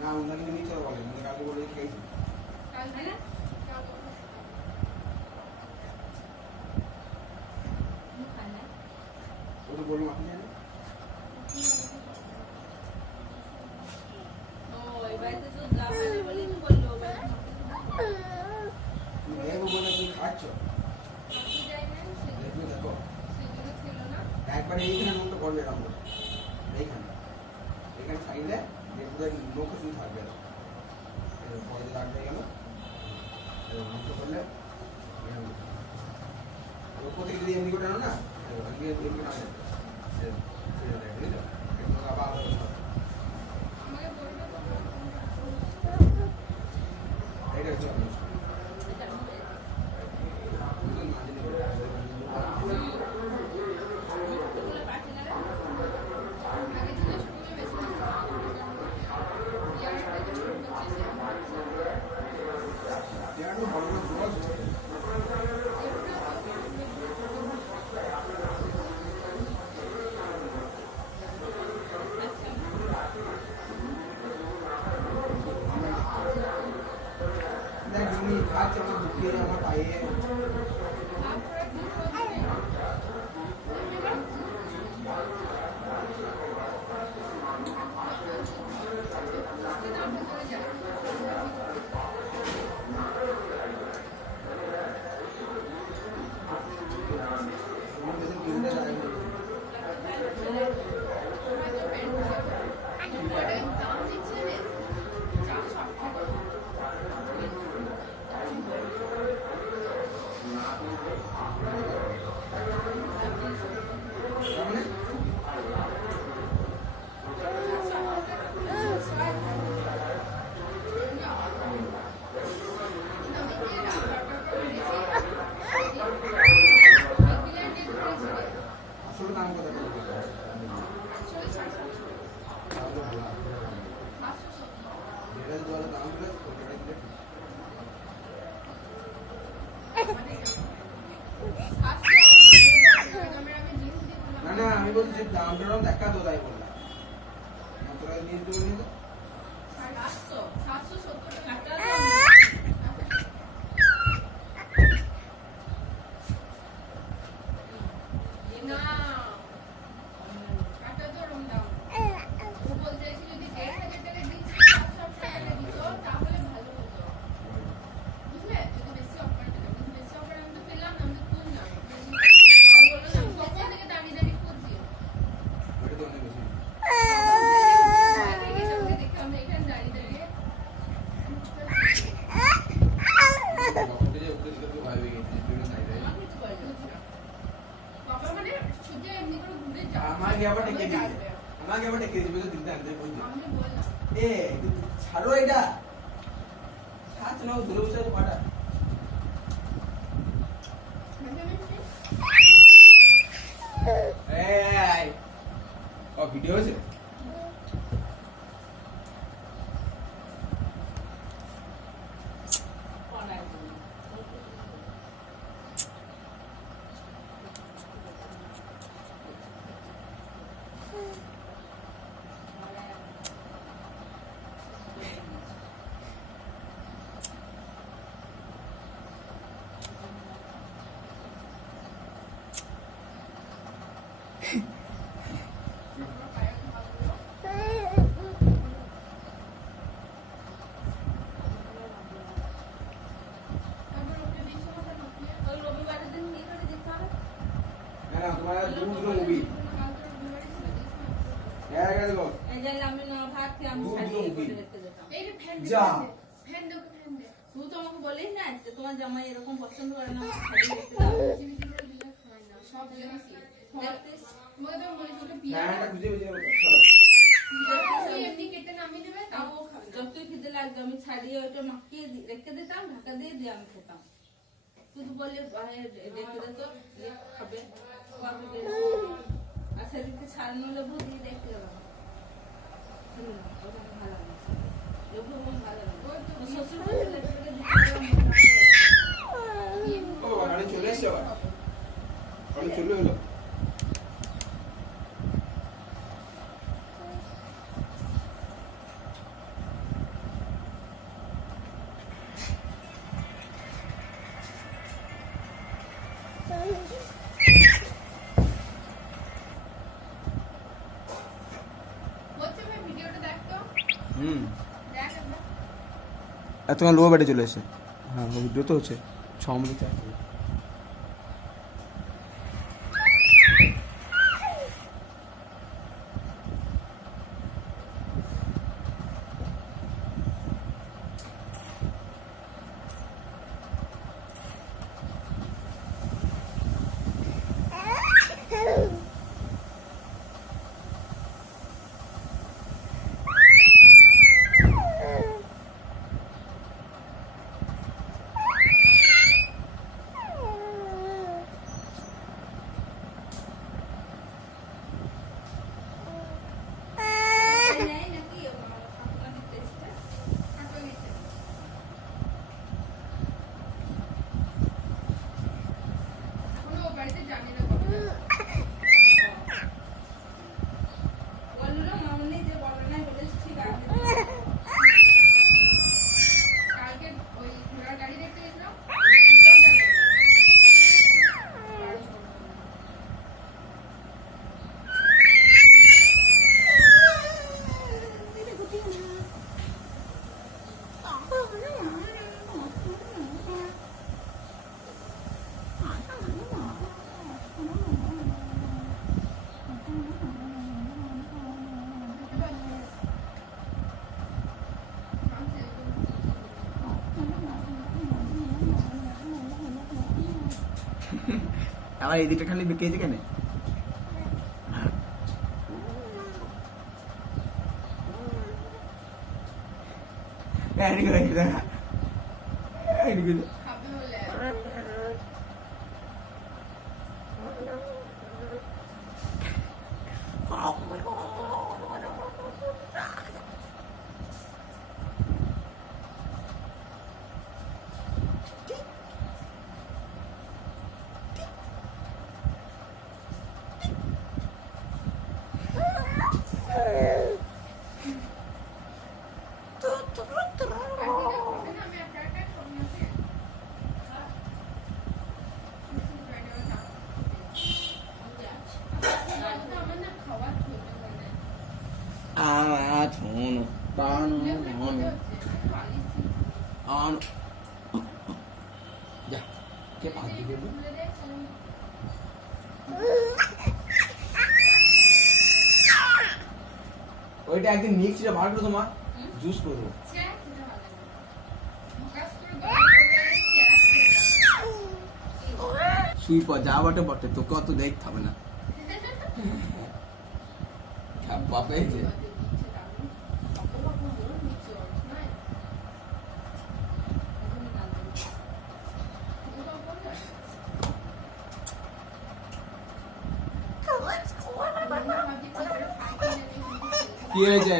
না ওনাকে নিচে বলে মানে কালকে বলে খেয়েছি কাল না ও তো বললো আপনি জানেন ও এবারে তো যা বলে বলে তো বললো তুমি দেখো বলে তুমি খাচ্ছ দেখো একবার এইখানে নোটটা করবে এরকম এইখানে এখানে খাইলে দেখবে লোক শুধু থাকবে পরে লাগবে গেল নোটটা করলে প্রত্যেক যদি এমনি করে আনো না এমনি না আবার এটা হচ্ছে আমার পায়ে আমি বলছি যে দামটা দেখা তো তাই বললাম তোরা নিয়ে দেবো নিয়ে 770 টাকা আমাকে আবার ডেকে দিবে তো দিতে আনতে কই এ ছাড়ো এটা সাথ নাও ধরে বসে পাটা এই ও ভিডিও আছে दूसरा मूवी यार क्या देखो ए जल्ला में ना भात के हम दूसरा मूवी खाली जा फैन दो তুই তো আমাকে বলিস না যে তোমার জামাই এরকম পছন্দ করে না, আমাকে শাড়ি দেখতে দাও। বেশি বেশি করে দিলে খায় না, সব জিনিসই। দেখতিস? তোমাকে তো বলেছি ওটা হ্যাঁ বিয়ে এটা খুঁজে চলো এমনি কেটে নামিয়ে দেবে, তাও ও খাবে না। যতই খিদে লাগতো আমি ছাড়িয়ে ওটা মাখিয়ে রেখে দিতাম, ঢাকা দিয়ে আমি খেতাম। তুই তো বললি রেখে দিত খাবে, কত দেরি হবে। আর সেদিকে ছাড়ানো লেবু দিয়ে দেখতে গেলাম, খেলো না, ওটা ভালো লাগে লেবু এবং ভালো লাগে। শ্বশুর বাড়িতে লেবু দিতে গেলাম, ও গাড়ি চলে এসছে আবার গাড়ি চলে এলো হচ্ছে ভাই, ভিডিওটা দেখ তো, দেখ একবার। তোমার লো বেডে চলে এসছে হ্যাঁ ভিডিও তো হচ্ছে 6 মিনিট আছে নেয় নাকি ঠাকুমা দিতে এসছে। হাঁটো নিচে। এখনো ও বাড়িতে জানি না কবে যাবে। বললো মামনি যে বলো নাই বলেছি ঠিক আছে। কালকে ওই ঘোড়ার গাড়ি দেখতে গেছিলাম, সেটাও জানি না। আমার এই দিকটা খালি বেঁকেছে কেন খাবে বলে। আমি একটা একটা ছবি আছে। আমার না খাওয়ার খেতে হয় না। যা কে পাত দিয়ে দেবো ওইটা একদিন মিক্সিটা বার করে তোমার জুস করে দেবো শুই পর যা বটে বটে তোকে অত দেখতে হবে না খাপ্পা পেয়েছে কি হয়েছে